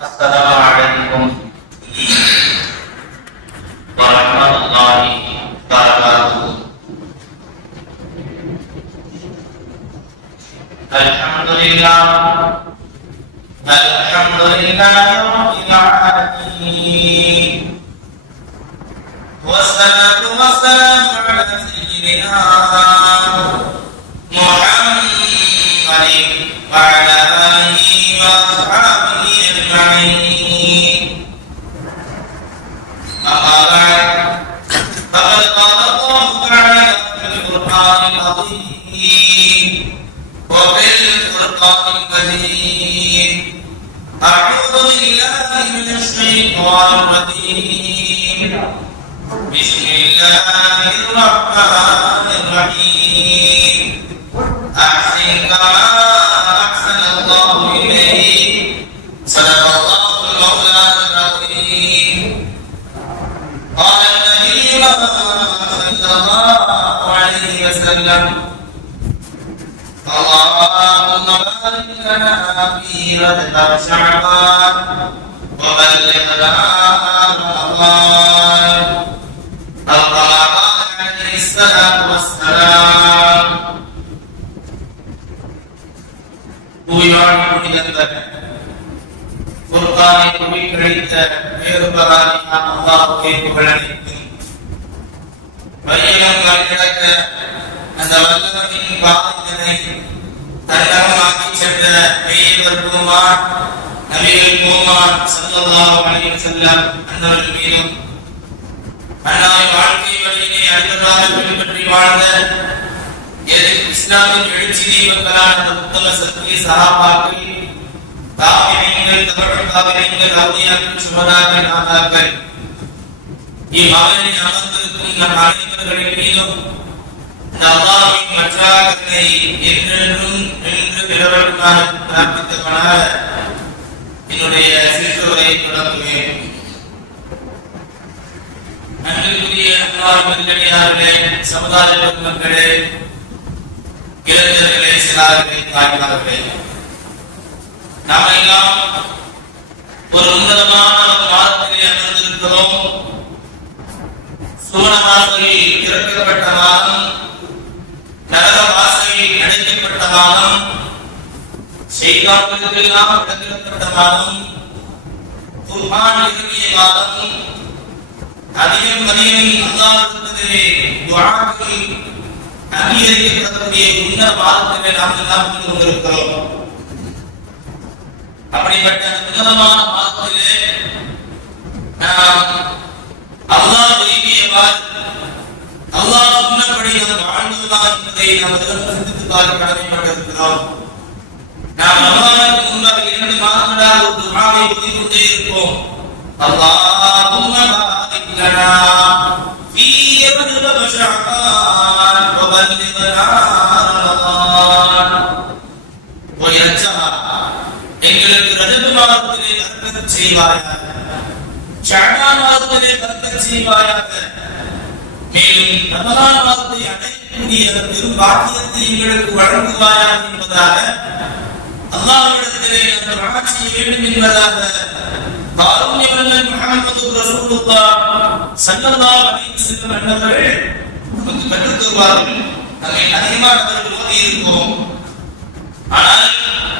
السلام عليكم ورحمة الله وبركاته. الحمد لله رب العالمين، والصلاة والسلام على سيدنا محمد وعلى آله وأصحابه أجمعين. أما بعد، فقد قال الله تعالى في القرآن العظيم وفي الفرقان المجيد: أعوذ بالله من الشيطان الرجيم، بسم الله الرحمن الرحيم. أحسن كما أحسن الله إليك، صدق الله المولى العظيم. قال النبي صلى الله عليه وسلم: اللهم بارك لنا في رجب وشعبان وبلغنا رمضان، أو كما قال عليه الصلاة والسلام. குர்ஆனை கூறி கிடைத்த வேறுபராதியான அல்லாஹ்வுக்கே புகழனைத்தும், வையகங்கள் கிடக்க அந்த வல்லவனின் பாதத்தினை தன்னகமாக்கி சென்ற பெரியவர் பூமான் நபிகள் பூமான் ஸல்லல்லாஹு அலைஹி வஸல்லம் அன்னவர்கள் மீதும், அன்னாரின் வாழ்க்கை வழியினை அடிவதாக பின்பற்றி வாழ்ந்த இஸ்லாமின் எழுச்சி தீபங்களான அந்த உத்தம சத்திய சஹாபாக்கள், தாபிஈன்கள், தபஉ தாபிஈன்கள், அவுலியாக்கள், சுஹதாக்கள், நாதாக்கள், இம்மாநில அமர்ந்திருக்கும் நம் அனைவர்களின் மீதும் அல்லாஹ்வின் மற்றாக்களை என்றென்றும் நின்று பிறருக்கான பிரார்த்தித்தவனாக என்னுடைய சிறுவரை தொடங்குவேன். அன்பிற்குரிய அல்லாஹ்வின் நல்லடியார்களே, சமுதாய மக்களே, இளைஞர்களே, சிறார்களே, தாய்மார்களே, நாம் எல்லாம் ஒரு உன்னதமான மாதத்திலே அமர்ந்திருக்கிறோம். சூன வாசலில் திறக்கப்பட்ட மாதம், நரக வாசலில் அடைக்கப்பட்ட மாதம், ஷைத்தான்களுக்கெல்லாம் விளக்கப்பட்ட மாதம், குர்ஆன் இறங்கிய மாதம், அதிகம் அல்லாஹ்விடத்திலே துஆக்கள் அங்கீகரிக்கப்படக்கூடிய உன்னத மாதத்திலே நாம் எல்லாம் இருந்து கொண்டிருக்கிறோம். அப்படிப்பட்ட உன்னதமான மாதத்திலே நாம் அல்லாஹ் விரும்பியவாறு அல்லாஹ் சொன்னபடி நாம் வாழ்ந்துள்ளா என்பதை நாம் சிந்தித்து பார்க்க கடமைப்பட்டிருக்கிறோம். நாம் ரமலானுக்கு முன்பாக 2 மாதங்களாக ஒரு துஆவை ஓதிக்கொண்டே இருப்போம். அல்லாஹும்ம பாரிக் லனா ஃபீ ரஜப வ ஷஅபான் வ பல்லிக்னா ரமலான். ஓ யஜ்ஜா, எங்களுக்கு ரஜப மாதத்திலே பரக்கத் செய்வாயாக, ஷஅபான் மாதத்திலே பரக்கத் செய்வாயாக, மேலும் ரமலான் மாதத்தை அடையக்கூடிய பெரும் பாக்கியத்தை எங்களுக்கு வழங்குவாயாக என்பதாக அல்லாஹ்விடத்திலே நாம் துஆ செய்ய வேண்டும் என்பதாக காருண்யவல்லன் முஹம்மது ரசூலுல்லாஹ் ஸல்லல்லாஹு அலைஹி வஸல்லம் அவர்கள் நமக்கு கற்றுத் தருவார்கள். நம்மை அதிகமானவர்கள் ஓதி இருக்கோம். ஆனால்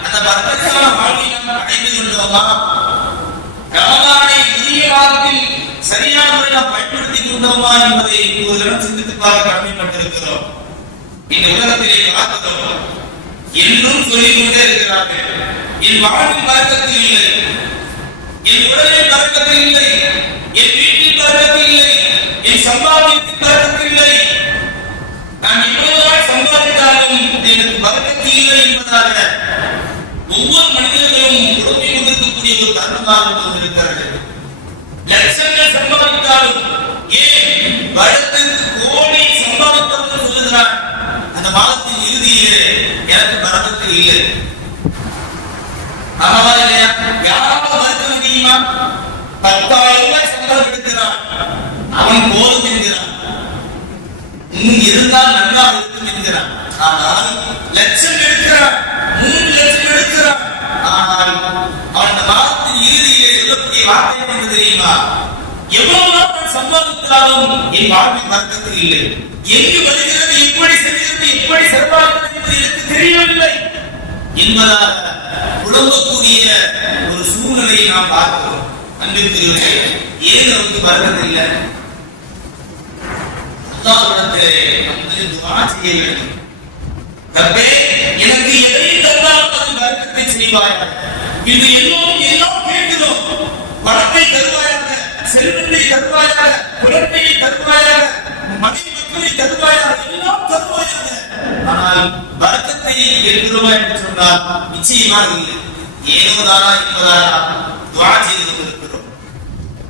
அந்த பரக்கத்தான வாழ்வை நாம் அடைந்து கொண்டோமா? ரமலானை உரிய காலத்தில் சரியான முறையில் பயன்படுத்திக் கொண்டோமா என்பதை ஒரு தினம் சிந்தித்து பார்க்க கடமைப்பட்டிருக்கிறோம். இந்த உலகத்திலே பார்க்கிறோம், இன்னும் சொல்லிக் கொண்டே இருக்கிறார்கள், என் வாழ்வில் பரக்கத்து இல்லை, என் உடலில் பரக்கத்து இல்லை, என் வீட்டில் பரக்கத்து இல்லை, என் சம்பாத்தியத்தில் பரக்கத்து இல்லை, நான் இவ்வளவு நாள் சம்பாதித்தாலும் எனக்கு பரக்கத்து இல்லை என்பதாக ஒவ்வொரு மனிதர்களும் உடம்பில் கொண்டிருக்கக்கூடிய ஒரு தருணமாக இருக்கிறது. லட்சங்கள் சம்பாதித்தாலும், ஏன் வருடத்திற்கு கோடி சம்பாதித்தவர்கள் சொல்லுகிறார், அந்த மாதத்தின் இறுதியிலே எனக்கு பரக்கத்து இல்லை. ஆமாவா இல்லையா? யாராவது மறுக்க முடியுமா? 10,000 ரூபாய் சம்பளம் எடுக்கிறான், அவன் போதும் என்கிறான், இன்னும் இருந்தால் நன்றாக இருக்கும் என்கிறான். ஆனால் லட்சம் எடுக்கிறான், 3 லட்சம் எடுக்கிறான், ஆனால் அவன் அந்த மாதத்தின் இறுதியில் சொல்லக்கூடிய வார்த்தை என்ன தெரியுமா? எவ்வளவுதான் நான் சம்பாதித்தாலும் என் வாழ்வில் வர்க்கத்து இல்லை. எங்கு வருகிறது, எப்படி செல்கிறது, எப்படி செல்வார்கள் என்பது எனக்கு தெரியவில்லை என்பதால் புலம்பக்கூடிய ஒரு சூழ்நிலையை நாம் பார்க்கிறோம். அன்பிற்குரியவர்களே, ஏன் நமக்கு வர்க்கத்து இல்லை? அல்லாஹ்விடத்திலே நாம் துஆ செய்ய வேண்டும். ரப்பே, எனக்கு எதை தந்தாலும் அது வர்க்கத்தை செய்வாயாக. இது எல்லாம் கேட்கிறோம். பணத்தை தருவாயாக, செல்வத்தை தருவாயாக, குழந்தையை தருவாயாக, மனைவி மக்களை தருவாயாக, எல்லாம் தருவாயாக. ஆனால் வர்க்கத்தை கேட்கிறோமா என்று சொன்னால் நிச்சயமாக இல்லை. ஏதோ தானா என்பதாரா துஆ செய்து கொண்டிருக்கிறோம்.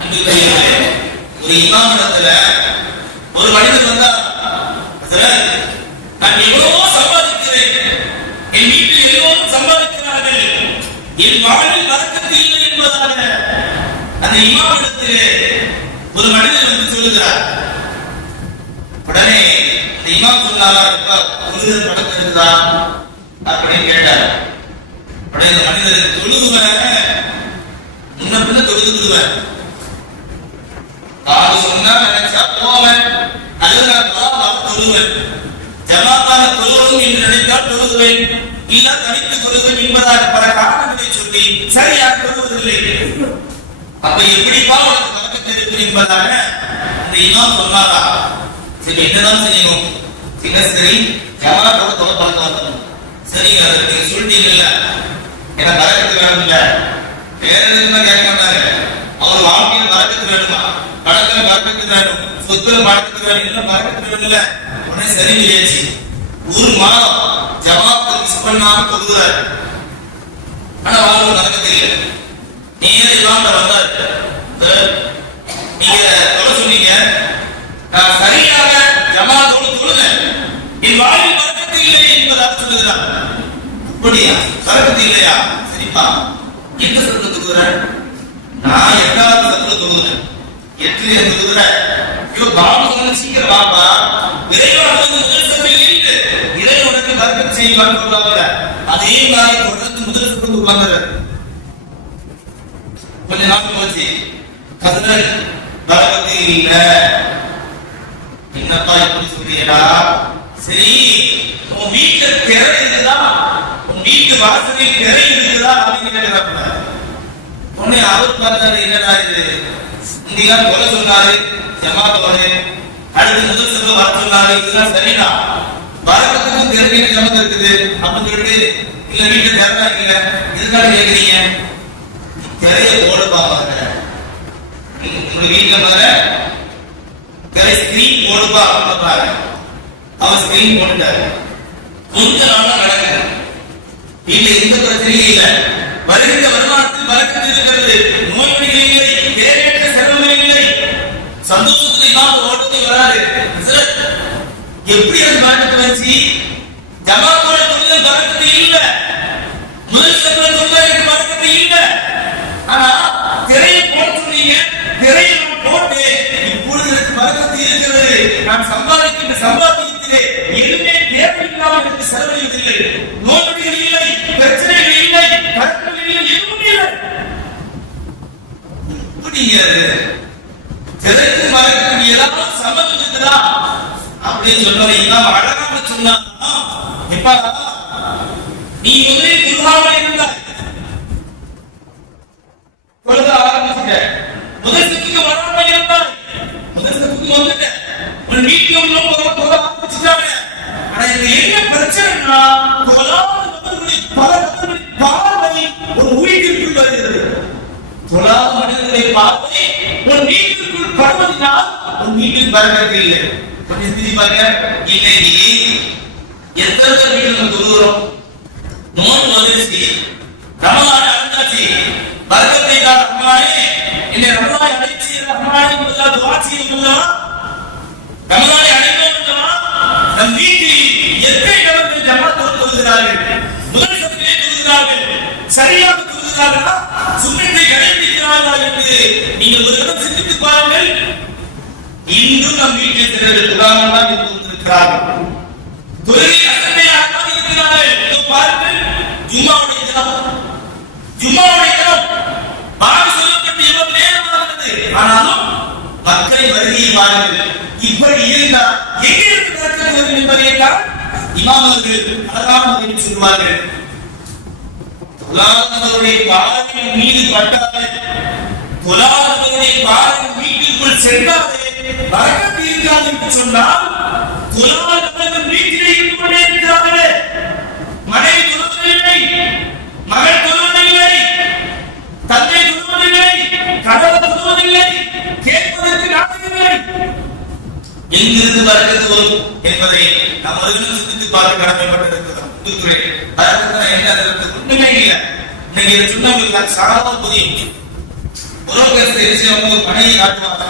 அன்பிற்குரியவர்களே, ஒரு இமாமிடத்துல ஒரு மனிதர் வந்தார். நான் எவ்வளவோ சம்பாதிக்கிறேன், என் வீட்டில் எல்லோரும் சம்பாதிக்கிறார்கள், என் வாழ்வில் வர்க்கத்து இல்லை என்பதாக அந்த இமாமிடத்திலே ஒரு மனிதர் வந்து சொல்லுகிறார். உடனே அந்த இமாம் சொன்னாரா, தொழுகிற பழக்கம் இருக்குதா அப்படின்னு கேட்டார். உடனே அந்த மனிதருக்கு தொழுகுவேன், முன்ன பின்ன தொழுதுடுவேன், காது சொன்னா நினைச்சா போவேன், அல்லது நான் தொழுவேன், ஜமாத்தாக தொழுவோம் என்று நினைத்தால் தொழுவேன், இல்ல தனித்து தொழுவேன் என்பதாக பல காரணங்களை சொல்லி சரியாக தொழுவதில்லை. அப்ப எப்படிப்பா உனக்கு வழக்கத்தில் இருக்கு என்பதாக அந்த இமாம் சொன்னாரா? சரி, என்னதான் செய்யணும்? சரி, ஜமாத்தோட தொலை பழக்கம். சரிங்க, அதற்கு நீங்க சொல்லிட்டீங்கல்ல, எனக்கு வழக்கத்து வேணும் இல்ல, வேற எதுவும் கேட்க மாட்டாங்க. அவர் வாழ்க்கையில் வழக்கத்து வேணுமா, பழக்கம் வழக்கத்து வேணும், சொத்துல வழக்கத்து வேணும், இல்லை வழக்கத்து வேணும் இல்ல. உடனே சரி இல்லையாச்சு. ஒரு மாதம் ஜமாத்தை மிஸ் பண்ணாம தொழுகிறார். ஆனா வாழ்க்கை வழக்கத்து இல்லை. நேர இல்லாம வந்தார். நீங்க தொலை சொன்னீங்க, நான் சரியாக ஜமாத்தோடு தொழுதேன், என் வாழ்வில் வழக்கத்து இல்லை என்பதாக சொல்லுகிறார். அப்படியா, வழக்கத்து இல்லையா? சரிப்பா, எந்த சத்துல தொழுகிற? நான் 8வது சத்துல தொழுகிறேன். 8 தொழுகிறேன். ஐயோ பாபு சொன்ன சீக்கிரம் வாப்பா, இறைவன் முதல் சபையில் இருந்து இறைவனுக்கு வர்க்கம் செய்வான்னு சொல்லுவாங்க. அதே மாதிரி தொடர்ந்து முதல் சபைக்கு உட்கார்ந்தாரு. கொஞ்ச நாள் போச்சு, கதறல் வழக்கத்து இல்ல. என்னப்பா இப்படி சொல்றீங்களா? சரி, உன் வீட்டுல திரை இருக்குதா, உன் வீட்டு வாசலில் திரை இருக்குதா அப்படின்னு கேட்கிறாங்க. உடனே அவர் பார்த்தாரு, என்னடா இது, இங்கெல்லாம் கொலை சொன்னாரு ஜமாத்தோடு, அடுத்து முதல் சபை வர சொன்னாரு, இதெல்லாம் சரிதான், வழக்கத்துக்கும் திறமையான ஜமாத் இருக்குது அப்படின்னு சொல்லிட்டு, இல்ல வீட்டுல திறனா இல்ல, எதுக்காக கேட்கிறீங்க? திரைய போட பாப்பாங்க, உங்க வீட்டுல வர திரை ஸ்கிரீன் போடுப்பா அப்படின்னு அவர் ஸ்கிரீன் போட்டுட்டாரு. கொஞ்ச நாளா நடக்குது, வீட்டுல எந்த பிரச்சனையும் இல்லை, வருகின்ற வருமானத்தில் வழக்கத்தில் இருக்கிறது, நோய்கள் இல்லை, தேவையற்ற செலவுகள் இல்லை, சந்தோஷத்துல இமாம் ஓட்டத்தை வராது. எப்படி அது மாற்றத்தை வச்சு ஜமாத்தோட தொழில் வழக்கத்து இல்லை, முதல் சபை தொழில் வழக்கத்து இல்லை. ஆனா திரையை போட சொன்னீங்க, திரையை நான் போட்டு இப்பொழுது எனக்கு வழக்கத்து இருக்கிறது, நான் சம்பாதிக்கின்ற சம்பாதிக்கிறே எதுவுமே தேவையில்லாமல் எனக்கு செலவழிவதில்லை, நோய்கள் இல்லை, பிரச்சனைகள் இல்லை, கருத்துகள் இல்லை, எதுவும் இல்லை. திரைக்கு மறக்க ஏதாவது சம்பந்தம் இருக்குதா அப்படின்னு சொன்னவங்க அழகாக சொன்னாங்க. எப்பா நீ முதலில் குருவாக இருந்தாய், தொழுக ஆரம்பிச்சுட்ட, முதல் சுற்றுக்கு வராம இருந்தாய், முதல் சுற்றுக்கு வந்துட்ட, உன் வீட்டுல உள்ள தொலை ஆரம்பிச்சுட்டாங்க. ஆனா இது என்ன பிரச்சனைனா, பல நபர்களின் பார்வை ஒரு வீட்டிற்குள் வருகிறது. தொழாத மனிதர்களை பார்த்து ஒரு வீட்டிற்குள் படுவதனால் ஒரு வீட்டில் பறக்கத்து இல்லை. கொஞ்சம் சிந்தி பாருங்க, இன்னைக்கு எத்தனை பேர் வீட்டில் நம்ம தொழுகிறோம்? நோன்பு வந்துருச்சு, ரமலான் அடைஞ்சாச்சு, பறக்கத்தை ரஹ்மானே, என்னை ரமலானை அடைச்சி ரஹ்மானே முதல்ல துஆ செய்யுங்களா, ரமலானை அடைந்தோம்னா நம் வீட்டில் எத்தனை நபர்கள் ஜமாத்தோடு தொழுகிறார்கள், முதல் சபையிலே தொழுகிறார்கள், சரியாக தொழுகிறார்களா, சுன்னத்தை கடைபிடிக்கிறார்களா என்று நீங்கள் ஒரு இடம் சிந்தித்து பாருங்கள். இன்றும் நம் வீட்டில் சிலர் உதாரணமாக இருந்து கொண்டிருக்கிறார்கள், தொழுகை அசட்டையாக இருக்கிறார்கள். பாருங்கள், ஜும்மாவுடைய தினம், பாடு சொல்லப்பட்டு மக்களை வருகையை பாருங்கள். இப்படி இருந்தால் எங்கிருந்து நடக்கிறது வரும் என்பதைத்தான் இமாம் அவர்கள் அழகான முறையில் சொல்வார்கள். தொழாதவருடைய பாதத்தின் மீது பட்டாலே, தொழாதவருடைய பாதத்தின் வீட்டிற்குள் சென்றாலே வரக்கத்து இருக்காது என்று சொன்னால், தொழாதவர்கள் வீட்டிலே இருந்து கொண்டே இருக்கிறார்களே, மனைவி தொழுவதில்லை, மகள் தொழுவதில்லை, தந்தை தொழுவதில்லை, கணவர் தொழுவதில்லை, கேட்பதற்கு நாடகமில்லை, எங்கிருந்து வரக்கத்து வரும் என்பதை நாம் அவர்களும் சிந்தித்து பார்க்க கடமைப்பட்டிருக்கிறோம். ஒண்ணுமே இல்லை. இன்னைக்கு இதை சொன்னவங்களுக்கு சாதாரண புரியும். ஒரு பணியை காட்டுவாங்க.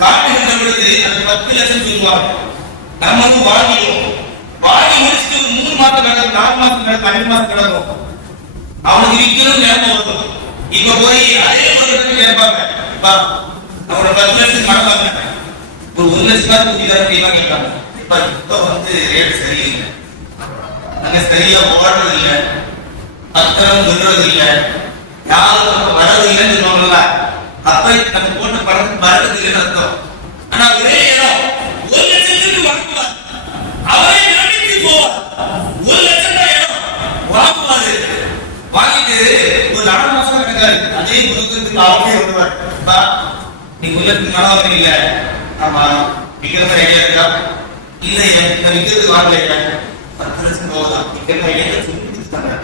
காட்டுகின்ற பொழுது அது 10 லட்சம் சொல்லுவாங்க. நம்ம வந்து வாங்கிடுவோம். வாங்கி முடிச்சுட்டு ஒரு 3 மாசம் கிடக்கும், 4 மாசம் கிடக்கும், 5 மாசம் கிடக்கும். அவனுக்கு விற்கணும் நேரம் வரும். இப்ப போய் அதே ஒரு கேட்பாங்க, அவனோட 10 லட்சம் மடங்காங்க, ஒரு 1 லட்சம் புதிதாக கேட்பாங்க. இப்ப வந்து ரேட் சரியில்லை, அங்க சரியா ஓடுறது இல்லை, பத்திரம் விடுறது இல்லை, யாரும் வர்றது இல்லைன்னு சொல்லுவாங்கல்ல. அப்ப நம்ம போட்ட பணம் வர்றது இல்லைன்னு அர்த்தம். ஆனா ஒரே இடம் 1 லட்சத்துக்கு வாங்குவார், அவரே நினைத்து போவார். 1 லட்சம் தான் இடம் வாங்குவாரு. வாங்கிட்டு ஒரு 4 மாசம் கிடக்காரு, அதே கொடுக்கறதுக்கு அவரே வருவார். நீ 1 லட்சம் மனம் இல்ல, ஆமா விற்கிறது ஐடியா இருக்கா? இல்ல விற்கிறது வாங்கல, 10 லட்சம் போகுதா விற்கிறது ஐடியா சொல்லி கொடுத்துட்டாங்க.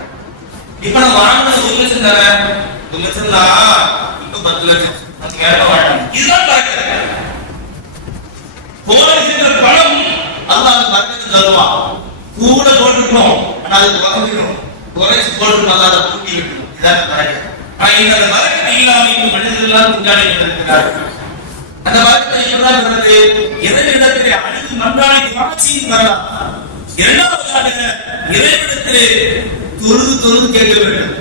இப்ப நம்ம வாங்கினது 1 லட்சம் தானே, 1 லட்சம் தான், இப்ப 10 லட்சம் கேட்க மாட்டாங்க. இதுதான் பார்க்கிறது. போடுகின்ற பணம் அல்லாஹ் பரக்கத்து தருவான். கூட போட்டுக்கணும், ஆனா அது வகைக்கணும், குறைச்சு போட்டு நல்லா அதை பூட்டி விட்டணும். இதான் பரக்கத்து. ஆனா இந்த பரக்கத்து இல்லாம இந்த மனிதர்கள் எல்லாம் கொண்டாடி கொண்டிருக்கிறார்கள். அந்த பரக்கத்தை எப்படிதான் வருது? எதிரிடத்திலே அழுது மன்றாடி காட்சியும் வரலாம். இரண்டாவதாக இறைவனிடத்திலே தொழுது கேட்க வேண்டும்.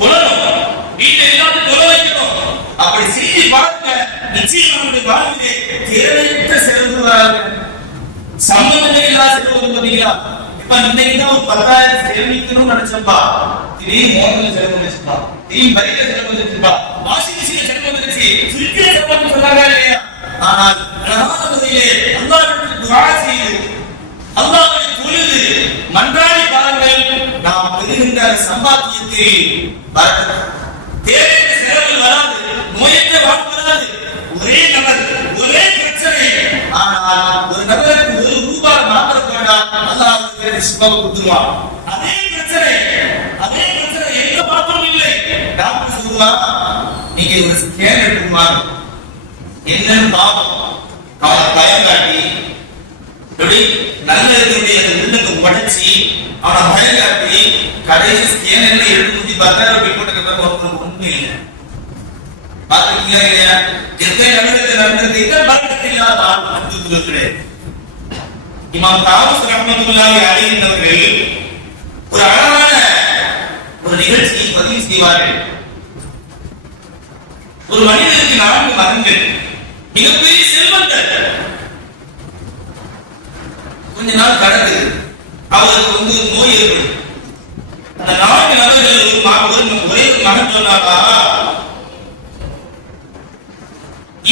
தொழணும், வீட்டை எல்லாம் தொழ வைக்கணும். அப்படி செய்தி பார்க்க நிச்சயம் நம்முடைய வாழ்விலே தேவையற்ற செலவு வராது. சம்பந்தமே இல்லாத செலவு பார்த்தீங்களா? இப்ப இன்னைக்குதான் ஒரு 10,000 சேமிக்கணும்னு நினைச்சப்பா, திடீர்னு மோதல செலவு நினைச்சப்பா, திடீர்னு பைக்ல செலவு நினைச்சப்பா, வாஷிங் மிஷின்ல செலவு நினைச்சு, ஃப்ரிட்ஜ்ல செலவு சொன்னாங்க இல்லையா? ஆனால் அழகான முறையிலே அல்லாஹ்விற்கு துஆ செய்து, அல்லாஹ்வை தொழுது மன்றாடி பாருங்கள், நாம் பெறுகின்ற சம்பாத்தியத்தை பரக்கத். தேவையற்ற செலவுகள் வராது, நோயற்ற வாழ்க்கை வராது. ஒரே நபர், ஒரே பிரச்சனை, ஆனால் ஒரு நபருக்கு 1 ரூபாய் மாத்திரம் போனால் அல்லாஹ் சுபம் கொடுத்துருவான். அதே பிரச்சனை எந்த மாத்திரம் இல்லை. டாக்டர் சொல்லுவா, நீங்க ஒரு ஸ்கேன் எடுத்துமா, என்னன்னு பாவம் அவனை பயம் காட்டி, எப்படி நல்ல இதனுடைய உள்ளத்தை உடைச்சி அவனை பயம் காட்டி கடைசி ஸ்கேன் என்ன எடுத்து பார்த்தா ரிப்போர்ட் ஒண்ணு இல்லை. பாத்தீங்களா இல்லையா? எத்தனை நடந்தது இல்லாத ஆள் கிடையாது. இமாம் தாவூஸ் ரஹ்மத்துல்லாஹி அலைஹி அவர்கள் ஒரு அழகான ஒரு நிகழ்ச்சியை பதிவு செய்வார்கள். ஒரு மனிதருக்கு 4 மகன்கள், மிகப்பெரிய செல்வந்தர். கொஞ்ச நாள் கடந்து அவருக்கு வந்து நோய் ஏற்படும். அந்த 4 நபர்கள் ஒரே மகன் சொன்னாரா,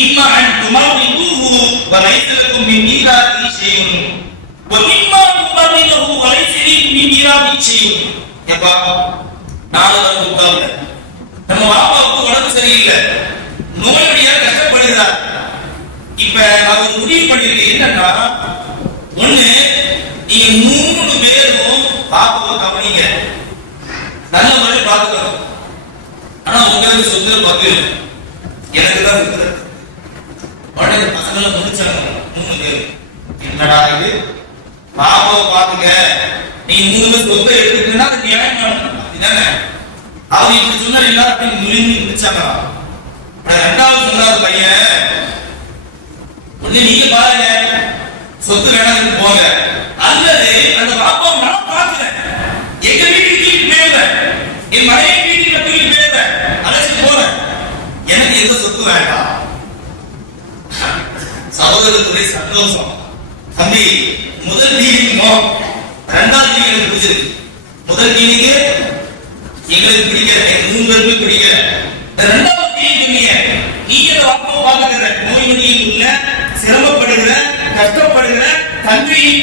இம்மா அன் துமர்ரிதுஹு வலைஸ லக்கும் மின் மீராதி ஷைஉன் வ இம்மா துமர்ரிதுஹு வலைஸ லக்கும் மின் மீராதி ஷைஉன். ஏப்பா 4 பேர் உட்கார்ந்து, நம்ம பாப்பாவுக்கு உடம்பு சரியில்லை, நோய்வடியா கஷ்டப்படுகிறார். இப்ப அவர் முடிவு பண்ணிருக்கு என்னன்னா, ஒண்ணு நீங்க 3 பேரும் பாப்பாவை கவனிங்க, நல்ல முறை பார்த்துக்கணும். ஆனா உங்களுக்கு சொந்த பங்கு எனக்கு தான் இருக்கிறது. உடனே பசங்களை முடிச்சாங்க 3 பேர். என்னடா இது, பாப்பாவை பாத்துங்க, நீ 3 பேர் சொந்த எடுத்துக்கிட்டா அது நியாயம் இதுதானே. அவர் இப்படி சொன்னா எல்லாத்தையும் முழுங்கி முடிச்சாங்க. ரெண்டாவது சொன்னார் பையன், ஒண்ணு நீங்க பாருங்க, சொத்து வேணாம்னு போங்க, அல்லது அந்த பாப்பாவை நான் பாக்குறேன், எங்க வீட்டுக்கு தூக்கி போயிருந்தேன், என் மனைவி வீட்டுக்கு தூக்கி போயிருந்தேன், அழைச்சிட்டு போறேன், எனக்கு எந்த சொத்து வேண்டாம். சகோதரத்துறை சந்தோஷம். தம்பி, முதல் நீதிக்குமோ 2வது நீதி எனக்கு பிடிச்சிருக்கு. முதல் நீதிக்கு எங்களுக்கு பிடிக்கல, 3 பேருக்கு பிடிக்கல. 2வது நீதி நீங்க நீங்க பாப்பாவை பாத்துக்கிற நோய்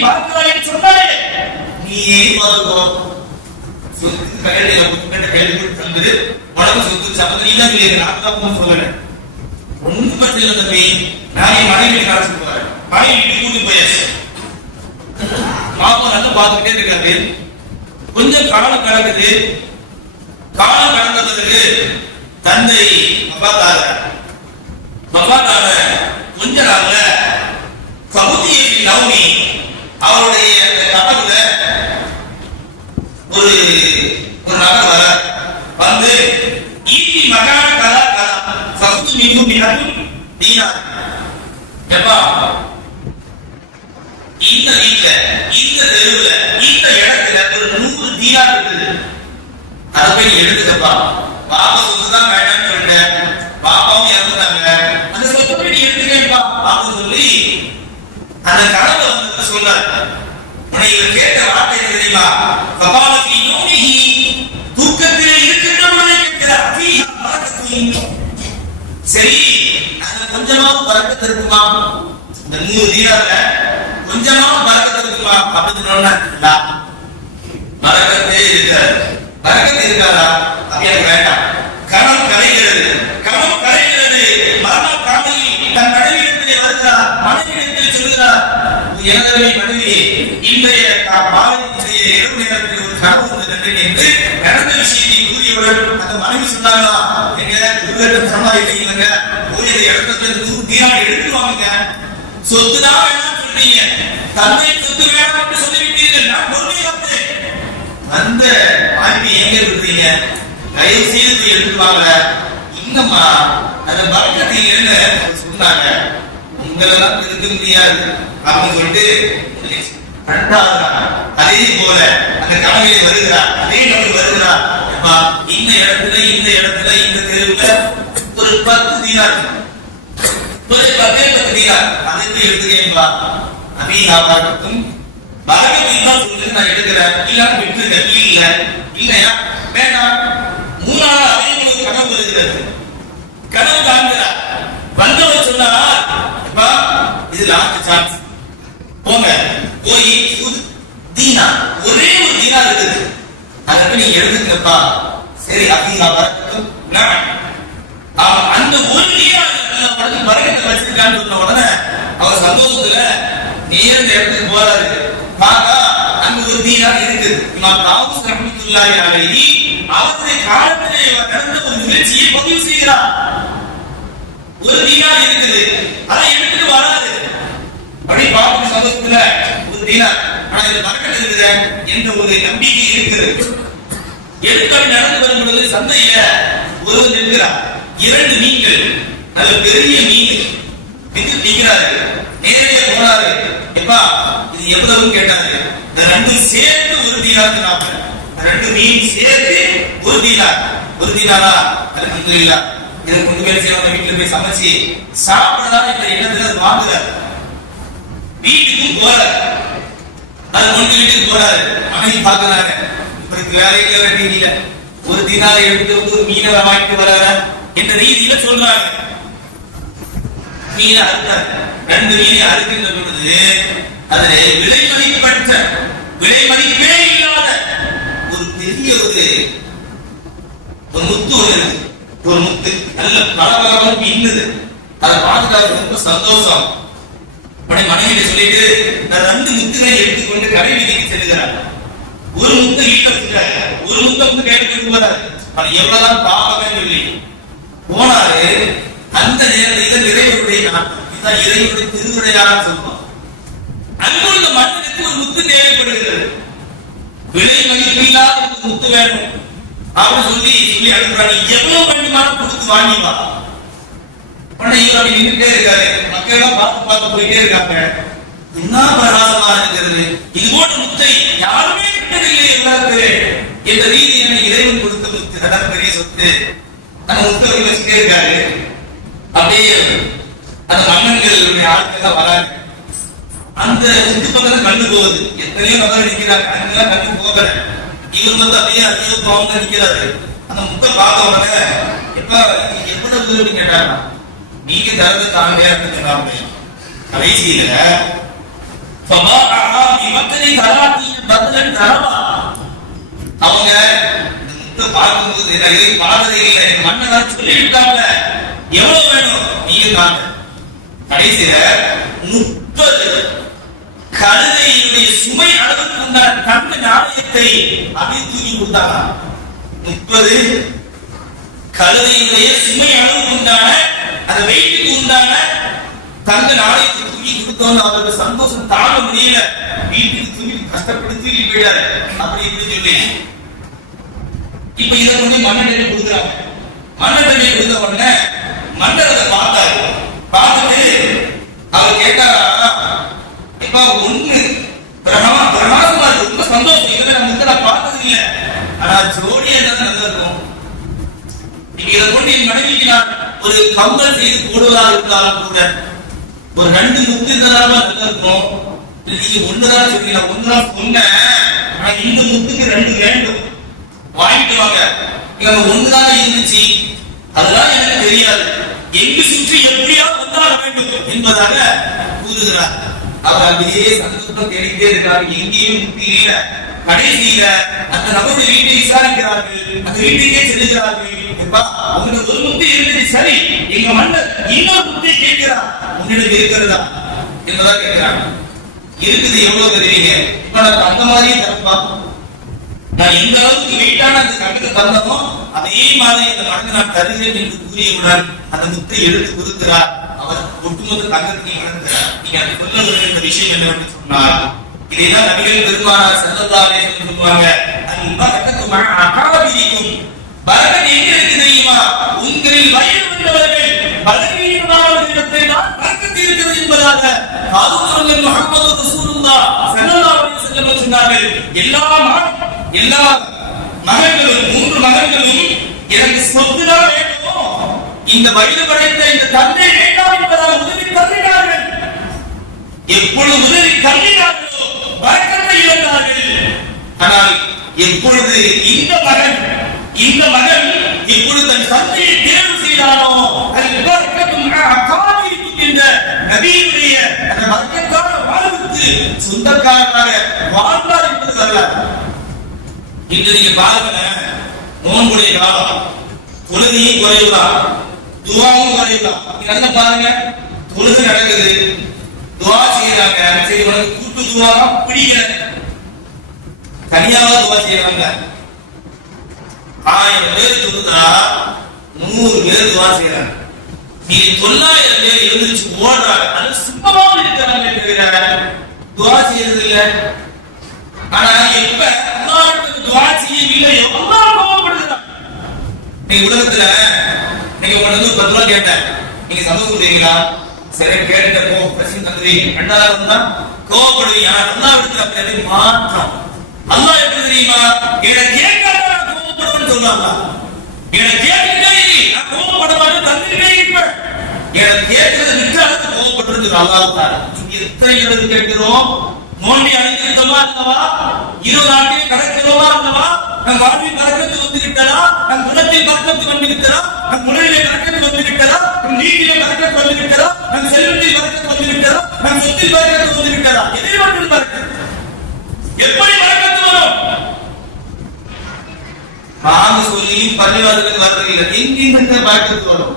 பார்க்கிறாய் சொன்னாயே நீ பார்க்கோ சொத்து கையில தந்தது உடம்பு சொத்து சம்பந்தம் நீ தான் சொல்லியிருக்க நான் தான் சொல்லல ஒன்றும் பிரச்சனை இல்லை தம்பி நான் என் மனைவி காசு போறேன் மனைவி வீட்டுக்கு கூட்டி போயாச்சு பாப்பா நல்லா பார்த்துக்கிட்டே இருக்காரு கொஞ்சம் காலம் கடக்குது காலம் கடந்ததுக்கு தந்தை மகாதார கொஞ்ச நாள்ல பகுதியை நவமி அவருடைய கனவுல ஒரு நபர் வர வந்து ஈட்டி மகான கலா கலா பகுதி மிகவும் மிகவும் தீனா எப்பா இந்த வீட்டுல இந்த தெருவுல இந்த இடத்துல ஒரு 100 தீனா இருக்குது அதை போய் எடுத்துக்கப்பா பாப்பா சொத்துதான் வேண்டாம்னு சொல்லிட்டேன் பாப்பாவும் இறந்துட்டாங்க அந்த சொத்தை போய் நீ எடுத்துக்கப்பா அப்படின்னு சொல்லி அந்த கனவு வந்து சொல்றாரு உனக்கு கேட்ட வார்த்தை என்ன தெரியுமா கபாலத்தி நோனிஹி தூக்கத்திலே இருக்கின்றவனை கேட்கிறார் சரி அது கொஞ்சமாவும் பறக்கத்து இருக்குமா இந்த 100 தீனால கொஞ்சமாவும் பறக்கத்து இருக்குமா அப்படின்னு சொன்னா பறக்கத்தே இருக்காது பறக்கத்து இருக்காதா அப்படி எனக்கு வேண்டாம் கனவு கலைகிறது மரண காலையில் தன் மனைவியிடத்திலே வருகிறார் மனைவியிடத்தில் சொல்கிறார் எனதவை மனைவி இன்றைய மாலையினுடைய இரவு நேரத்தில் ஒரு கனவு வந்தது என்று நடந்த விஷயத்தை கூறியவுடன் அந்த மனைவி சொன்னாங்களா எங்க உருவட்டம் சரமா இல்லைங்க போய் இந்த இடத்துல 100 தீனாவை எடுத்து வாங்க சொத்து தான் வேணாம் சொல்றீங்க தந்தை சொத்து வேணாம் என்று சொல்லிவிட்டீர்கள் நான் பொறுமையை வந்தேன் அந்த வாய்ப்பை எங்க விடுறீங்க தயவு செய்து போய் எடுத்துவாங்க இன்னமா அந்த பறக்கத்தை என்ன சொன்னாங்க உங்களெல்லாம் திருத்த முடியாது அப்படின்னு சொல்லிட்டு அதே போல அந்த கனவிலே வருகிறார் அதே நபர் வருகிறார் இந்த இடத்துல இந்த தெருவுல ஒரு 10 தீனார் ஒரு 10 தீனார் அதுக்கு எடுத்துக்கேன்பா அபிஹாபாரத்தும் பாரதியும் தான் சொல்லுங்க நான் எடுக்கிறேன் இல்லைன்னா விட்டுருங்க இல்லையா வேண்டாம் 3 நாள் அவங்களுக்கு கனவு வருகிறது கனவு காண்கிறார் வந்தவர் சொன்னார் இது லாஸ்ட் சான்ஸ் போங்க போய் தீனா ஒரே ஒரு தீனா இருக்குது அதுக்கு நீங்க எடுத்துக்கப்பா சரி அப்படிங்க வரட்டும் அந்த ஒரு தீனா பறக்கத்தை வச்சிருக்கான்னு சொன்ன உடனே அவர் சந்தோஷத்துல நேர இடத்துக்கு போறாரு பார்த்தா அங்க ஒரு தீனா இருக்குது இமாம் தாவூஸ் ரஹ்மத்துல்லாஹி அலைஹி அவருடைய காலத்திலே நடந்த ஒரு நிகழ்ச்சியை பதிவு செய்கிறார் ஒரு தீனா இருக்குது அதை எடுத்துட்டு வராது அப்படி பார்க்கும் சந்தோஷத்துல ஒரு தீனா ஆனா இது பறக்கத்து இருக்குது என்ற ஒரு நம்பிக்கை இருக்குது எடுத்து நடந்து வரும் பொழுது சந்தையில ஒருவர் இருக்கிறார் 2 மீன்கள் நல்ல பெரிய மீன் வித்து நிற்கிறாரு நேரடியா போனாரு எப்பா இது எவ்வளவு கேட்டாரு இந்த 2 சேர்த்து ஒரு தீனாருக்கு 2 மீன் சேர்த்து ஒரு தீனாரா அல்ஹம்துலில்லாஹ் இதை கொண்டு போய் சேவன வீட்டுல போய் சமைச்சு சாப்பிடலாம் என்ற எண்ணத்துல அது வாங்குறாரு வீட்டுக்கு போறாரு அது கொண்டு வீட்டுக்கு போறாரு மனைவி பாக்குறாங்க இப்படி வேலைக்கு வேண்டிய ஒரு தீனாரை எடுத்து வந்து ஒரு மீனை வாங்கிட்டு வராரு என்ற ரீதியில சொல்றாங்க மீனை அறுத்தாரு 2 மீனை அறுக்கின்ற பொழுது அதுல விலை மதிப்பே இல்லாத ஒரு பெரிய ஒரு முத்து ஒரு முத்து நல்ல பலபலமாக இன்னது அதை பார்த்துட்டு ரொம்ப சந்தோஷம் உடனே மனைவியை சொல்லிட்டு நான் 2 முத்துகளை எடுத்துக்கொண்டு கடை வீதிக்கு செல்லுகிறார் ஒரு முத்தை வீட்டுல ஒரு முத்தை வந்து கையில போறாரு அது எவ்வளவுதான் பாவம் சொல்லி போனாரு அந்த நேரத்தில் இறைவனுடைய நாட்டம் இதுதான் இறைவனுடைய திருவிழையாக சொல்லுவோம் அங்குள்ள மனிதனுக்கு ஒரு முத்து தேவைப்படுகிறது விலை மதிப்பில்லாத ஒரு முத்து வேணும் அவன் சொல்லி அனுப்புறாங்க எவ்வளவு வேண்டுமானம் கொடுத்து வாங்கிவா உடனே இவர் அப்படி நின்றுட்டே இருக்காரு மக்கள் எல்லாம் பார்த்து போயிட்டே இருக்காங்க என்ன பிரகாசமா இருக்கிறது இது போன்ற முத்தை யாருமே கிட்டதில்லை எல்லாருக்கு என்ற ரீதியான இறைவன் கொடுத்த முத்து அதான் பெரிய சொத்து அந்த முத்தை வச்சுட்டே இருக்காரு அப்படியே அந்த மன்னன்களுடைய ஆட்கள் வராங்க அந்த முத்து பக்கம் கண்ணு போகுது எத்தனையோ நபர் நிற்கிறாங்க அங்கெல்லாம் கண்ணு போகல இவர் வந்து அப்படியே அதிக பாவம் நிற்கிறாரு அந்த முத்தை பார்த்த உடனே எப்ப எவ்வளவு தூரம் கேட்டாங்க நீங்க தரது தாங்க கடைசியில ஃபபாஅஹா பிமக்ரி கராத்திய பத்லன் தரவா. அவங்க இந்த முத்தை பார்க்கும்போது இதை பார்த்ததே இல்லை, மன்னன் சொல்லிவிட்டாங்க, எவ்வளவு வேணும் நீங்க தாங்க. கடைசியில 30 கழுதையினுடைய சுமை அளவுக்கு உண்டான தங்க நாணயத்தை அப்படி தூக்கி கொடுத்தாங்க. 30 கழுதையினுடைய சுமை அளவுக்கு உண்டான அந்த வெயிட்டுக்கு உண்டான தங்க நாணயத்தை தூக்கி கொடுத்தோன்னு அவருக்கு சந்தோஷம் தாங்க முடியல. வீட்டுக்கு தூக்கி கஷ்டப்பட்டு தூக்கி போயிடாரு அப்படி இப்படி சொல்லி இப்ப இதை கொஞ்சம் மன்னன் கொடுக்குறாங்க. மன்னன் கொடுத்த உடனே மன்னர் அதை பார்த்தாரு. பார்த்துட்டு அவர் கேட்டாரா, இப்ப ஒண்ணு பிரகாசமா ரொம்ப சந்தோஷம், இதுல நம்ம பார்த்தது இல்லை, ஆனா ஜோடியா இருந்தாலும் நல்லா இருக்கும். இதை கொண்டு என் மனைவிக்கு நான் ஒரு கம்பல் செய்து போடுவதாக இருந்தாலும் கூட ஒரு 2 முத்து இருந்தாலும் நல்லா இருக்கும். நீங்க ஒண்ணுதான் சொன்னீங்க, ஒண்ணுதான் சொன்னேன், ஆனா இந்த முத்துக்கு 2 வேண்டும், வாங்கிட்டு வாங்க. இங்க ஒண்ணுதான் இருந்துச்சு, அதெல்லாம் எனக்கு தெரியாது, எங்கு சுற்றி எப்படியாவது வந்தாக வேண்டும் என்பதாக கூறுகிறார். அவர் அப்படியே சந்தோஷம் தேடிட்டே இருக்கிறார், எங்கேயும் முக்தியில. கடைசியில அந்த நபருடைய வீட்டை விசாரிக்கிறார்கள், அந்த வீட்டுக்கே செல்லுகிறார்கள். உங்களுக்கு ஒரு முக்தி இருந்தது சரி, எங்க மன்னர் இன்னொரு முக்தியை கேட்கிறார், உன்னிடம் இருக்கிறதா என்பதா கேட்கிறாங்க. இருக்குது, எவ்வளவு தெரியுங்க, இப்ப நான் அந்த மாதிரியே தரப்பா, நான் எந்த அளவுக்கு வெயிட்டான அந்த கவிதை தந்தமோ அதே மாதிரி அந்த மடங்கு நான் தருகிறேன் என்று கூறியவுடன் அந்த முத்தை எடுத்து கொடுக்கிறார். அவர் ஒட்டுமொத்த தங்கத்தை இழந்தார். நீங்க அதை சொல்ல இந்த விஷயம் என்னவென்று சொன்னார், இதைதான் நபிகள் பெருமானார் ஸல்லல்லாஹு அலைஹி வஸல்லம் சொல்லுவாங்க, அல் பரக்கத்து மஅ அகாபிரிக்கும். பரக்கத் எங்க இருக்கு தெரியுமா, உங்களில் வயது வந்தவர்கள் பலவீனமானவர்களிடத்தில் தான் பரக்கத் இருக்கிறது என்பதாக ஹாரூன் முஹம்மது ரசூலுல்லாஹ் ஸல்லல்லாஹு அலைஹி வஸல்லம் சொன்னார்கள். எல்லா மகன்களும் 3 மகன்களும் எனக்கு சொத்துதான் வேண்டும், இந்த வயது படைத்த இந்த தந்தை வேண்டாம் என்பதாக உதவி தந்தினார்கள். எப்பொழுது உதவி தந்தினார்களோ பரக்கத்தை இழந்தார்கள். ஆனால் எப்பொழுது இந்த மகன் எப்பொழுது தன் தந்தையை தேர்வு செய்தானோ அதில் பரக்கத்தும் அகாபிரிக்கும் என்ற நபியுடைய அந்த பரக்கத்தான வாழ்வுக்கு சொந்தக்காரராக வாழ்ந்தார் என்பது வரலாறு. இன்று நீங்க பாருங்க, நோன்புடைய காலம், தொழுகையும் குறையலாம், துவாவும் குறையலாம். நல்லா பாருங்க, தொழுகை நடக்குது, துவா செய்யறாங்க, சரி உனக்கு கூட்டு துவா பிடிக்கல, தனியாவது துவா செய்யறாங்க. 1000 பேர் தொழுதா 100 பேர் துவா செய்யறாங்க. நீ 900 பேர் எழுந்திருச்சு ஓடுறாங்க, அது சும்மாவும் இருக்கிறாங்க தவிர துவா செய்யறது இல்லை. ஆனா எப்ப துவா செய்யவில்லை எவ்வளவு கோபப்படுகிறார். நீங்க உலகத்துல நீங்க உங்க 10 ரூபாய் கேட்டேன், நீங்க சந்தோஷம் கொடுத்தீங்களா? சரி கேட்ட பிரச்சனை தந்துவீங்க, 2000 தான் கோபப்படுவீங்க. ஆனா அல்லாஹ் இடத்துல அப்படி மாற்றம். அல்லாஹ் எப்படி தெரியுமா, என்னை கேட்காத நான் கோபப்படுவேன்னு சொல்லுவாங்க. என்னை கேட்கவே நான் கோபப்பட மாட்டேன், தந்துட்டே இருப்பேன். என்னை கேட்கறது விட்டாலும் கோபப்பட்டு அல்லாஹ் தான். நீங்க எத்தனை இடத்துல கேட்கிறோம், நோண்டி அழைக்கிறோமா அல்லவா, 20 நாட்கள் கடக்கிறோமா அல்லவா, நம் வாழ்வில் பறக்கத்து வந்து விட்டதா, நம் குணத்தில் பறக்கத்து வந்து விட்டதா, நம் உணவிலே பறக்கத்து வந்து விட்டதா, நம் நீட்டிலே பறக்கத்து வந்து விட்டதா, நம் செல்வத்தில் பறக்கத்து வந்து விட்டதா, நம் சொத்தில் பறக்கத்து வந்து விட்டதா, எதில் மட்டும் பறக்கத்து, எப்படி பறக்கத்து வரும்? சொல்லியும் பள்ளிவாசலுக்கு வரதில்லை, எங்கிருந்து பறக்கத்து வரும்?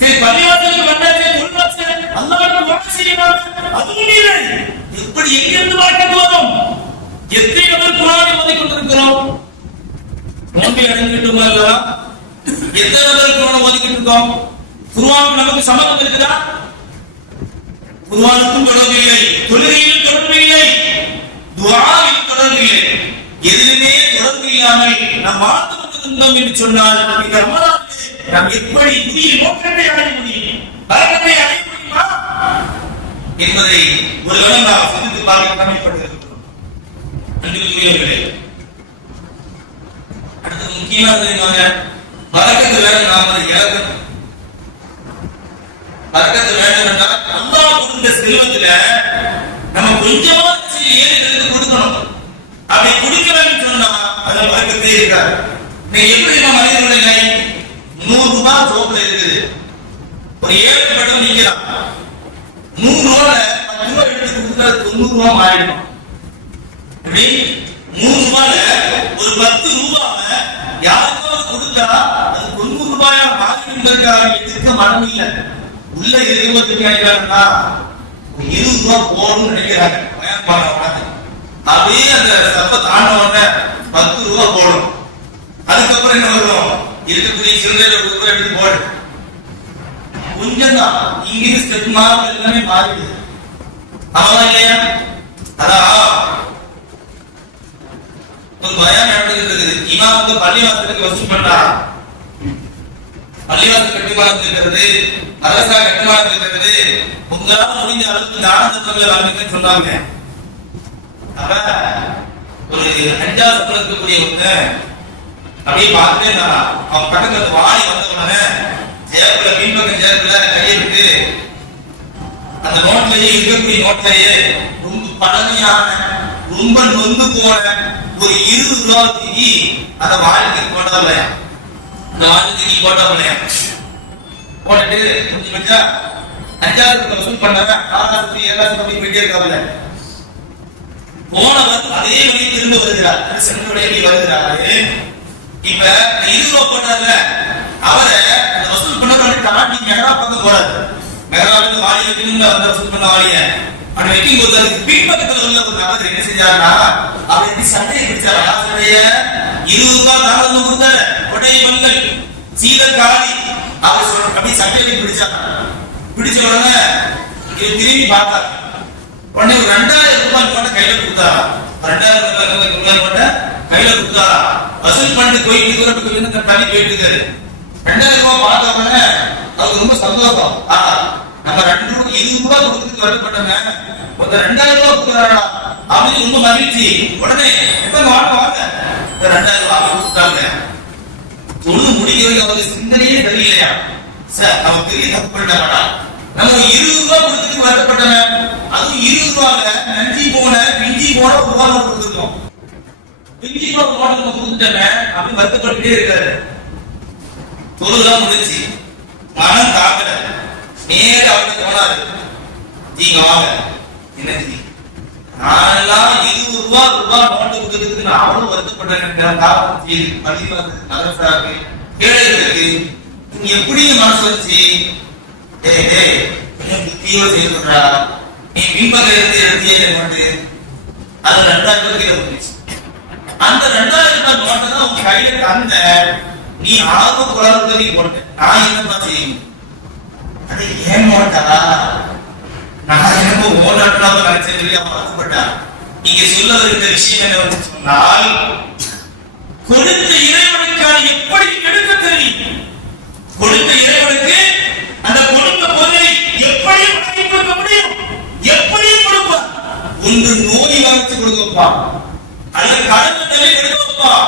சரி பள்ளிவாசலுக்கு வந்தாச்சே, உள்வாச அல்லாஹ்வுக்கு வாக்கு செய்யலாம், அதுவும் இல்லை. எப்படி எங்கிருந்து பறக்கத்து வரும்? எத்தனை நபர் குர்ஆனை ஓதிக் கொண்டிருக்கிறோம், நோன்பை அடைந்துட்டோமா இல்லையா? எத்தனை நபர் குர்ஆனை ஓதிக்கிட்டு இருக்கோம்? குர்ஆனுக்கு நமக்கு சம்பந்தம் இருக்குதா? குர்ஆனுக்கும் தொடர்பு இல்லை, தொழுகையில் தொடர்பு இல்லை, துஆவில் தொடர்பு இல்லை. எதிலுமே தொடர்பு இல்லாமல் நாம் வாழ்ந்து கொண்டிருந்தோம் என்று சொன்னால் இந்த ரமலானிலே நாம் எப்படி புதிய நோக்கத்தை அடைய முடியும், பரக்கத்தை அடைய முடியுமா என்பதை ஒரு கணம் நாம் சிந்தித்து பார்க்க கடமைப்பட்டிருக்கிறோம். அடுத்தது முக்கியமாக தெரியுமாங்க, பரக்கத்து வேணும், நாம் அதை இழக்கணும். பரக்கத்து வேண்டும் என்றால் அல்லாஹ் கொடுத்த செல்வத்துல நம்ம கொஞ்சமா ஏழைகளுக்கு கொடுக்கணும். அப்படி கொடுக்கலன்னு சொன்னா அது பரக்கத்தே இருக்காது. நீங்க எப்படி நம்ம மனிதர்களுடைய 100 ரூபாய் ஜோப்ல இருக்குது, ஒரு 7 பட்டம் நீக்கலாம், 100 ரூபாய் 10 ரூபாய் எடுத்து வருஷத்துக்கு அது 90 ரூபாய் மாறிடும். 3 ரூபாயில ஒரு 10 ரூபாவை யாருக்காவது கொடுத்தா அது 90 ரூபாயா மாறிடுவதற்காக எதிர்க்க மனம் இல்லை. உள்ள இருக்கும்போது நினைக்கிறாங்கன்னா 20 ரூபாய் போடணும்னு நினைக்கிறாங்க. அப்படியே அந்த சப்ப தாண்டவன 10 ரூபாய் போடணும். அதுக்கப்புறம் என்ன வரும்? இருக்கக்கூடிய சிறுநீரை எடுத்து போடு. கொஞ்சம் தான் இங்கிலீஷ் ஸ்டெப் மாறும், எல்லாமே மாறிடுது. அவ்வளவுதான் இல்லையா? அதான் ஒரு பயம் நடந்துகிறது. இவன் வந்து பள்ளிவாசலுக்கு வசூல் பண்றா. பள்ளிவாசல் கட்டுமானம் இருக்கிறது, அரசா கட்டுமானம் இருக்கிறது, உங்களால முடிஞ்ச அளவுக்கு தான தத்துவங்களை வாங்குங்கன்னு சொன்னாங்க. அப்ப ஒரு 5வது சம்பளம் இருக்கக்கூடியவங்க அப்படியே பார்த்துட்டே இருந்தா அவன் பக்கத்துல வாடி வந்த உடனே ஜேபுல பின்பக்கம் ஜேபுல கையை விட்டு அந்த நோட்லயே இருக்கக்கூடிய நோட்லயே ரொம்ப பழமையான ரொம்ப நொந்து போன ஒரு 20 ரூபாய்க்கு அந்த வாழ்க்கை போட்டதில்லையா, அந்த வாழ்க்கைக்கு போட்டதில்லையா போட்டுட்டு கொஞ்சம் 5வது வசூல் பண்ணாங்க. 6வது 7வது போயிட்டே இருக்காங்க. போனவர் அதே வழி திரும்ப வருகிறார், சென்று வருகிறாரு. இப்ப 20 ரூபாய் போட்டார்ல, அவரை வசூல் பண்ண தாண்டி மெகரா பக்கம் போறாரு. மெகராவுக்கு வாலியை திரும்ப வந்து வசூல் பண்ண வாலிய அவன் வைக்கும் போது அதுக்கு பின்பக்கத்தில் உள்ள ஒரு நபர் என்ன செஞ்சாருன்னா அவருக்கு சண்டையை பிடிச்சாரு. ஆசிரிய 20 ரூபாய் தாமதம் கொடுத்த கொடையை மங்கள் சீதக்காரி அவர் சொல்ற அப்படி சண்டையை பிடிச்சாங்க. பிடிச்ச உடனே திரும்பி பார்த்தார். உடனே ஒரு 2000 ரூபாய் போட்ட கையில கொடுத்தாரா. 2000 ரூபாய் போட்ட கையில கொடுத்தாரா. வசூல் பண்ணிட்டு போயிட்டு தள்ளி போயிட்டு இருக்காரு. 2000 ரூபாய் பார்த்த உடனே அவருக்கு ரொம்ப சந்தோஷம். நம்ம 20 ரூபாய் கொடுத்துட்டு வரப்பட்டவங்க ஒரு 2000 ரூபாய் கொடுக்குறாரா அப்படின்னு ரொம்ப மகிழ்ச்சி. உடனே எப்ப வாங்க வாங்க 2000 ரூபாய் கொடுத்தாங்க. தொழுது முடிக்கிறவங்க அவருக்கு சிந்தனையே தெரியலையா. சார் நம்ம பெரிய தப்பு பண்ணிட்டாங்கடா. நம்ம 20 ரூபாய் கொடுத்துட்டு வரப்பட்டவன் அதுவும் 20 ரூபாய்ல நஞ்சி போன பிஞ்சி போன ஒரு ரூபாய் கொடுத்துருக்கோம். பிஞ்சி போன நோட்டு கொடுத்துட்டேன் அப்படின்னு வருத்தப்பட்டுட்டே இருக்காரு. தொழுதான் முடிச்சு மனம் தாக்கல. நேர அவருக்கு போனாரு. நீங்க வாங்க என்ன நானெல்லாம் 20 ரூபாய் நோட்டு கொடுத்துருக்கு நான் அவ்வளவு வருத்தப்பட்டேன். மதிப்பாக்கு கேள்வி எப்படி மனசு வச்சு புத்தியோ செய்யறா நீ பின்பக்க எடுத்து அது 2000 ரூபாய் வந்துச்சு. அந்த 2000 ரூபாய் நோட்டை தான் உங்க கையில அந்த நீ ஆர்வ குளத்தை நீ போட்ட நான் என்னமா செய்யணும். அது ஏன் நோட்டா நான் எனக்கு ஓடாட்டா நினைச்சேன் சொல்லி அவன் ஆசைப்பட்டா. நீங்க சொல்ல இருக்க விஷயம் என்ன சொன்னால் கொடுத்த இறைவனுக்கான எப்படி எடுக்க தெரியும். கொடுத்த இறைவனுக்கு அந்த கொடுத்த பொருளை எப்படி வழங்கி கொடுக்க முடியும், எப்படி கொடுப்பான். ஒன்று நோய் வளர்ச்சி கொடுக்க வைப்பான், அல்லது கடந்த நிலை எடுக்க வைப்பான்,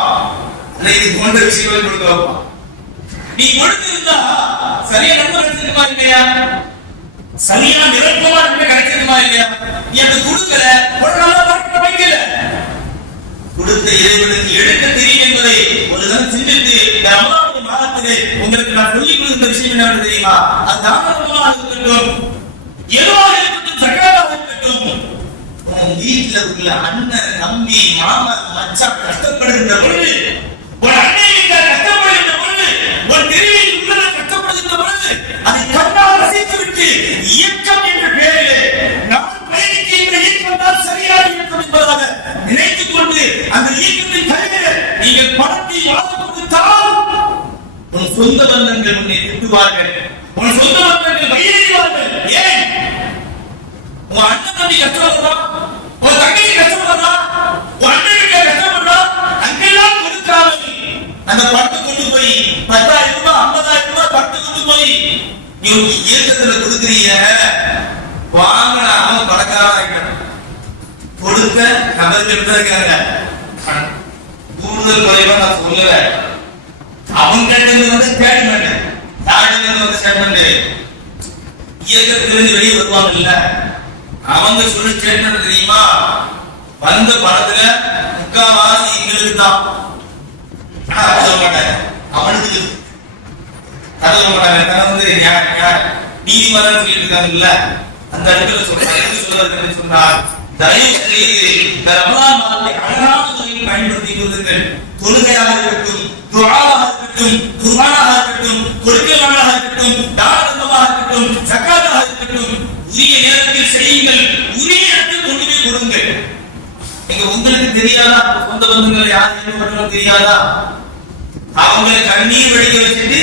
அல்லது இது போன்ற விஷயங்களை கொடுக்க வைப்பான். நீ கொடுத்திருந்தா சரியா நம்ப கிடைச்சிருமா இல்லையா, சரியா நிரப்பமா கிடைச்சிருமா இல்லையா. நீ அந்த கொடுக்கல வைக்கல. கொடுத்த இறைவனுக்கு எடுக்க தெரியும் என்பதை ஒருதான் சிந்தித்து இந்த அமலாவுடைய மாதத்திலே உங்களுக்கு நான் சொல்லிக் கொடுத்த விஷயம் என்னவென்று தெரியுமா. அது தாமதமாக இருக்கட்டும், எதுவாக இருக்கட்டும், சகலாக இருக்கட்டும், வீட்டில் உள்ள அண்ணன் தம்பி மாமன் மச்சான் கஷ்டப்படுகின்ற பொழுது, ஒரு அண்ணன் கஷ்டப்படுகின்ற பொழுது, ஒரு தெருவில் உள்ள கஷ்டப்படுகின்ற பொழுது அதை கண்ணால் ரசித்து விட்டு இயக்கம் என்ற பெயரிலே நான் பயணிக்கின்ற இயக்கம் தான் சரியான இயக்கம் என்பதாக நினைத்துக் கொண்டு அந்த இயக்கத்தை தவிர நீங்கள் பணத்தை வாங்க கொடுத்தால் உன் சொந்த பந்தங்கள் உன்னை திட்டுவார்கள், உன் சொந்த பந்தங்கள் வயிறுவார்கள். ஏன் உன் அண்ணன் தம்பி கஷ்டப்படுறான், உன் தங்கை கஷ்டப்படுறான், உன் அண்ணன் கஷ்டப்படுறான், அங்கெல்லாம் கொடுக்காமல் அந்த பணத்தை கொண்டு போய் 10,000 ரூபாய் 50,000 ரூபாய் பணத்தை கொண்டு போய் நீ இயக்கத்துல கொடுக்குறீங்க. வாங்கினா அவன் பணக்காரன் கொடுத்த நபர்கள் தான் இருக்காங்க. கூடுதல் குறைவா நான் சொல்லல. அவங்க வந்து ஸ்டேட்மெண்ட் வந்து ஸ்டேட்மெண்ட் இயக்கத்திலிருந்து வெளியே வருவாங்க இல்ல, அவங்க சொல்ற ஸ்டேட்மெண்ட் தெரியுமா, வந்த பணத்துல முக்காவாசி எங்களுக்கு தான். சொல்ல மாட்டாங்க, அவனுக்கு சொல்ல மாட்டாங்க. வந்து நீதிமன்றம் சொல்லிட்டு இருக்காங்கல்ல, அந்த இடத்துல சொல்றாரு சொன்னார், தயவு செய்து இந்த ரமலான் மாதத்தை அழகான முறையில் பயன்படுத்திக் கொள்ளுங்கள். தொழுகையாக இருக்கட்டும், துஆவாக இருக்கட்டும், குர்ஆனாக இருக்கட்டும், கொடுக்கலாக இருக்கட்டும், தானமாக இருக்கட்டும், ஜகாத்தாக இருக்கட்டும், உரிய நேரத்தில் செய்யுங்கள், உரிய இடத்தில் கொண்டு போய் கொடுங்கள். நீங்க உங்களுக்கு தெரியாதா, சொந்த பந்தங்கள் யார் என்ன பண்ணணும் தெரியாதா? அவங்க கண்ணீர் வடிக்க வச்சுட்டு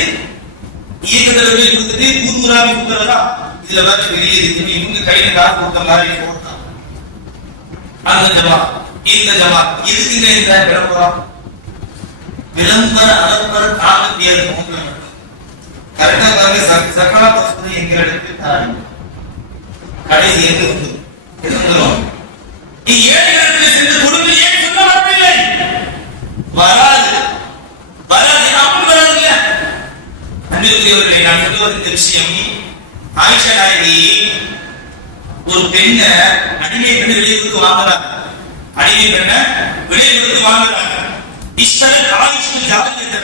ஈரத்துல போய் கொடுத்துட்டு கூர்முறாமி கொடுக்கறதா? இதுல வேற பெரிய இருக்கு. இவங்க கையில காசு கொடுத்த மாதிரி போட்டான். அந்த ஜமா இந்த ஜமா எதுக்குங்க இந்த விளம்பரம்? விளம்பர அலம்பர காலத்தியல் கரெக்டா பாருங்க. சக்காத் வசதி எங்க இடத்துல கடைசி எங்க வந்து எதுவும் நீ ஏழைகளுக்கு சென்று கொடுங்க ஏன் சொல்ல வரவில்லை? வராது வராது அப்படி வராது இல்ல. அன்பிற்குரியவர்களே, நான் சொல்லுவது இந்த விஷயம், ஆயிஷா நாயகி ஒரு பெண்ணை அடிமை பெண்ணை வெளியே கொடுத்து வாங்குறாங்க. அடிமை பெண்ணை வெளியே கொடுத்து வாங்குறாங்க. இஷ்டர் ஆயிஷு ஜாலியத்தை